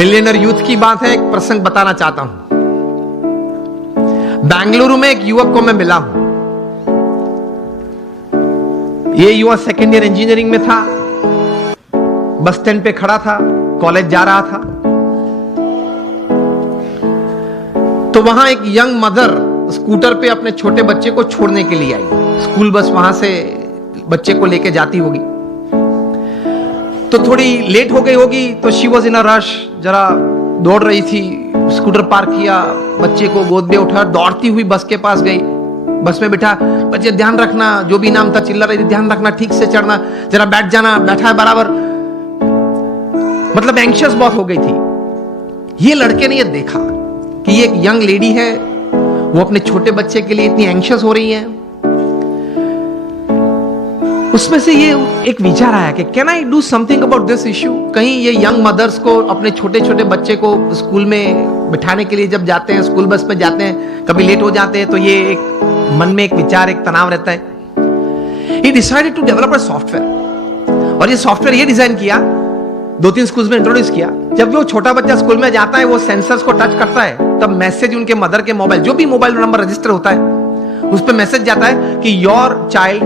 Millionaire youth की बात है, एक प्रसंग बताना चाहता हूं। बेंगलुरु में एक युवक को मैं मिला हूं। ये युवक सेकेंड ईयर इंजीनियरिंग में था, बस स्टैंड पे खड़ा था, कॉलेज जा रहा था। तो वहां एक यंग मदर स्कूटर पे अपने छोटे बच्चे को छोड़ने के लिए आई। स्कूल बस वहां से बच्चे को लेके जाती होगी, तो थोड़ी लेट हो गई होगी, तो she was in a rush, जरा दौड़ रही थी। स्कूटर पार्क किया, बच्चे को गोद में उठा, दौड़ती हुई बस के पास गई, बस में बिठा, बच्चे ध्यान रखना, जो भी नाम था चिल्ला रही थी, ध्यान रखना, ठीक से चढ़ना, जरा बैठ जाना, बैठा है बराबर। मतलब एंग्शियस बहुत हो गई थी। ये लड़के ने ये देखा कि ये एक यंग लेडी है, वो अपने छोटे बच्चे के लिए इतनी एंग्शियस हो रही है। उसमें से ये एक विचार आया कि can I do something about this issue. कहीं ये यंग मदर्स को अपने छोटे छोटे बच्चे को स्कूल में बिठाने के लिए जब जाते हैं, स्कूल बस में जाते हैं, कभी लेट हो जाते हैं, तो ये एक मन में एक विचार, एक तनाव रहता है। He decided to develop a software, और ये सॉफ्टवेयर ये डिजाइन किया, 2-3 स्कूल में इंट्रोड्यूस किया। जब वो छोटा बच्चा स्कूल में जाता है, वो सेंसर्स को टच करता है, तब मैसेज उनके मदर के मोबाइल, जो भी मोबाइल नंबर रजिस्टर होता है, उस पर मैसेज जाता है कि your child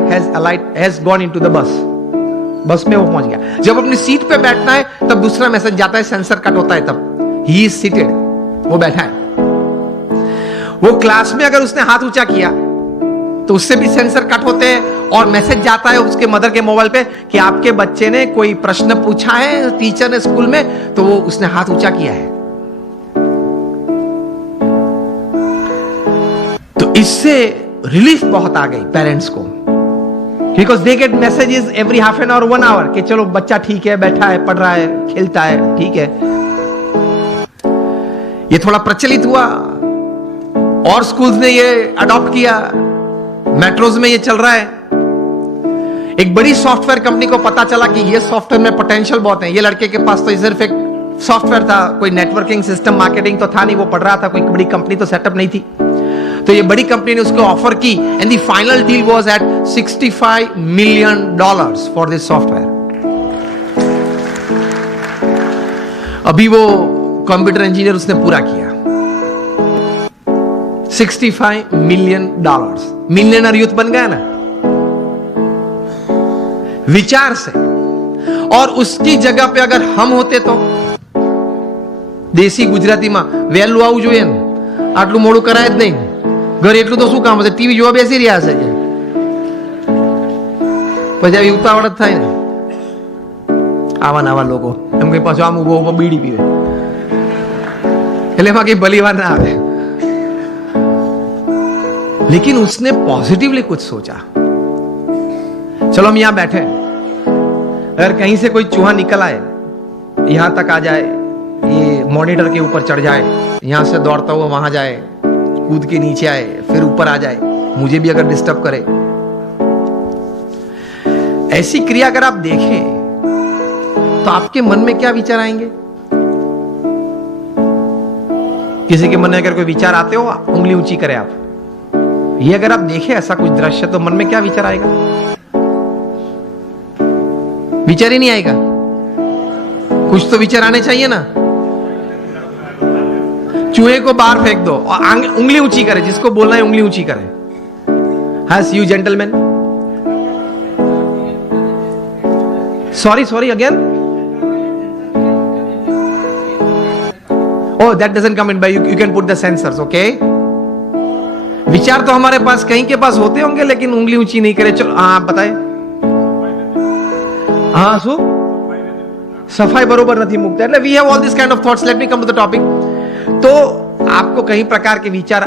has gone into the bus. बस में वो पहुंच गया। जब अपनी सीट पे बैठना है, तब दूसरा मैसेज जाता है, सेंसर कट होता है, तब ही इज सीटेड, वो बैठा है। वो क्लास में अगर उसने हाथ ऊंचा किया, तो उससे भी सेंसर कट होते हैं, और मैसेज जाता है उसके मदर के मोबाइल पे कि आपके बच्चे ने कोई प्रश्न पूछा है टीचर ने स्कूल में, तो वो उसने हाथ ऊंचा किया है। तो इससे रिलीफ बहुत आ गई पेरेंट्स को, because they get messages every half an hour 1 hour कि चलो बच्चा ठीक है, बैठा है, पढ़ रहा है, खेलता है, ठीक है। ये थोड़ा प्रचलित हुआ और स्कूल्स ने ये अडॉप्ट किया, मेट्रोज में ये चल रहा है। एक बड़ी सॉफ्टवेयर कंपनी को पता चला कि ये सॉफ्टवेयर में पोटेंशियल बहुत है। ये लड़के के पास तो सिर्फ एक सॉफ्टवेयर था, कोई नेटवर्किंग सिस्टम, मार्केटिंग तो था नहीं, वो पढ़ रहा था, कोई बड़ी कंपनी तो सेटअप नहीं थी। तो ये बड़ी कंपनी ने उसको ऑफर की, and the final deal was at $65 million for this software. अभी वो कंप्यूटर इंजीनियर उसने पूरा किया। $65 million, मिलियनर यूथ बन गया ना विचार से। और उसकी जगह पे अगर हम होते तो देसी गुजराती में वહેલું આવવું જોઈએ ને, આટલું મોડું કરાય જ નહીં, ઘરે એટલું તો શું કામ હશે, ટીવી જોવા બેસી રહ્યા છે, પછી આવી ઉતાવળ જ થાય ને। આવા નવા લોકો એમ કઈ પાછું આમ ઉભો ઉભો બીડી પીવે, એટલે એમાં કઈ ભલી વાત ના આવે। लेकिन उसने पॉजिटिवली कुछ सोचा। चलो हम यहां बैठे, अगर कहीं से कोई चूहा निकल आए, यहां तक आ जाए, ये मॉनिटर के ऊपर चढ़ जाए, यहां से दौड़ता हुआ वहां जाए, कूद के नीचे आए, फिर ऊपर आ जाए, मुझे भी अगर डिस्टर्ब करे, ऐसी क्रिया अगर आप देखें तो आपके मन में क्या विचार आएंगे? किसी के मन में अगर कोई विचार आते हो, उंगली ऊंची करें आप। ये अगर आप देखें ऐसा कुछ दृश्य, तो मन में क्या विचार आएगा? विचार ही नहीं आएगा। कुछ तो विचार आने चाहिए ना। चूहे को बाहर फेंक दो और उंगली ऊंची करे, जिसको बोलना है उंगली ऊंची करे। Has you gentleman, sorry again, oh that doesn't come in by you can put the sensors, okay? विचार तो हमारे पास कहीं के पास होते होंगे, लेकिन उंगली ऊंची नहीं करे। चलो हाँ, आप बताए। हाँ, सो सफाई बरोबर नहीं मुकता है। We have all this kind of thoughts. Let me come to the topic. तो आपको कई प्रकार के विचार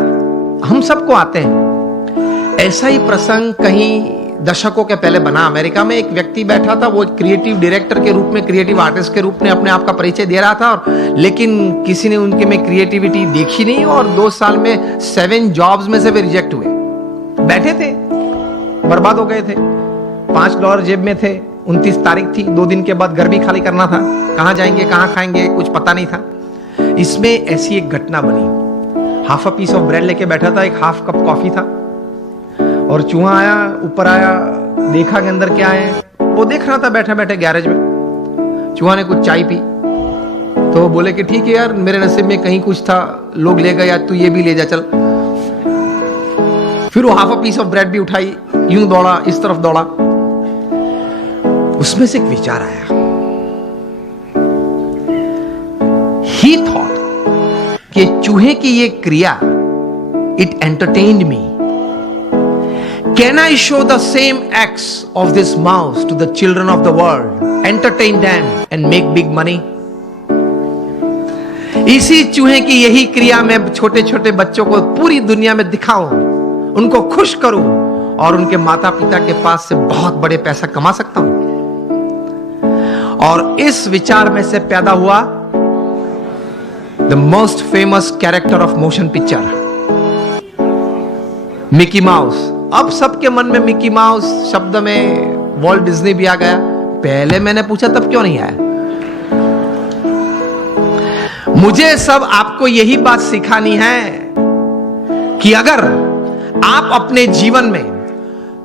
हम सबको आते हैं। ऐसा ही प्रसंग कहीं दशकों के पहले बना। अमेरिका में एक व्यक्ति बैठा था, वो क्रिएटिव डायरेक्टर के रूप में, क्रिएटिव आर्टिस्ट के रूप में अपने आप का परिचय दे रहा था, और लेकिन किसी ने उनके में क्रिएटिविटी देखी नहीं, और 2 साल में 7 जॉब्स में से वे रिजेक्ट हुए। बैठे थे, बर्बाद हो गए थे, $5 जेब में थे, 29 तारीख थी, 2 दिन के बाद घर भी खाली करना था, कहां जाएंगे, कहां खाएंगे, कुछ पता नहीं था। इसमें ऐसी एक घटना बनी। Half a piece of bread लेके बैठा था, एक हाफ कप कॉफी था, और चूहा आया, ऊपर आया, देखा कि अंदर क्या है। वो देख रहा था बैठे बैठे गैरेज में। चूहा ने कुछ चाय पी, तो वो बोले कि ठीक है यार, मेरे नसीब में कहीं कुछ था, लोग ले गए, यार तू ये भी ले जा चल। फिर वो half a piece of bread भी उठाई, यूं दौड़ा, इस तरफ दौड़ा। उसमें से एक विचार आया। ही थॉट कि चूहे की ये क्रिया, it entertained me. Can I show the same acts of this mouse to the children of the world, entertain them and make big money? इसी चूहे की यही क्रिया मैं छोटे छोटे बच्चों को पूरी दुनिया में दिखाऊं, उनको खुश करूं और उनके माता पिता के पास से बहुत बड़े पैसा कमा सकता हूं। और इस विचार में से पैदा हुआ the most famous character of motion picture, Mickey mouse. अब सबके मन में मिकी माउस शब्द में वॉल्ट डिज्नी भी आ गया। पहले मैंने पूछा तब क्यों नहीं आया? मुझे सब आपको यही बात सिखानी है कि अगर आप अपने जीवन में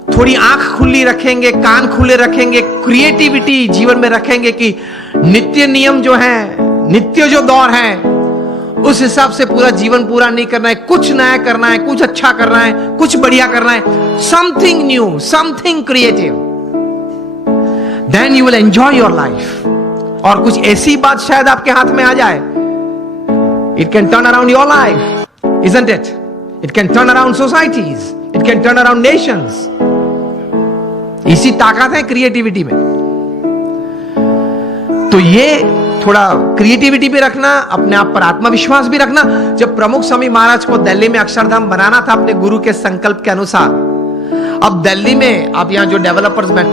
थोड़ी आंख खुली रखेंगे, कान खुले रखेंगे, क्रिएटिविटी जीवन में रखेंगे कि नित्य नियम जो है, नित्य जो दौर है, उस हिसाब से पूरा जीवन पूरा नहीं करना है, कुछ नया करना है, कुछ अच्छा करना है, कुछ बढ़िया करना है, something new, something creative, then you will enjoy your life. और कुछ ऐसी बात शायद आपके हाथ में आ जाए, it can turn around your life, isn't it? It can turn around societies, it can turn around nations. इसी ताकत है क्रिएटिविटी में। तो ये थोड़ा क्रिएटिविटी भी रखना, अपने आप पर आत्मविश्वास भी रखना। जब प्रमुख स्वामी महाराज को दिल्ली में अक्षरधाम बनाना था अपने गुरु के संकल्प के अनुसार, अब दिल्ली में आप यहां जो डेवलपर्स बैठ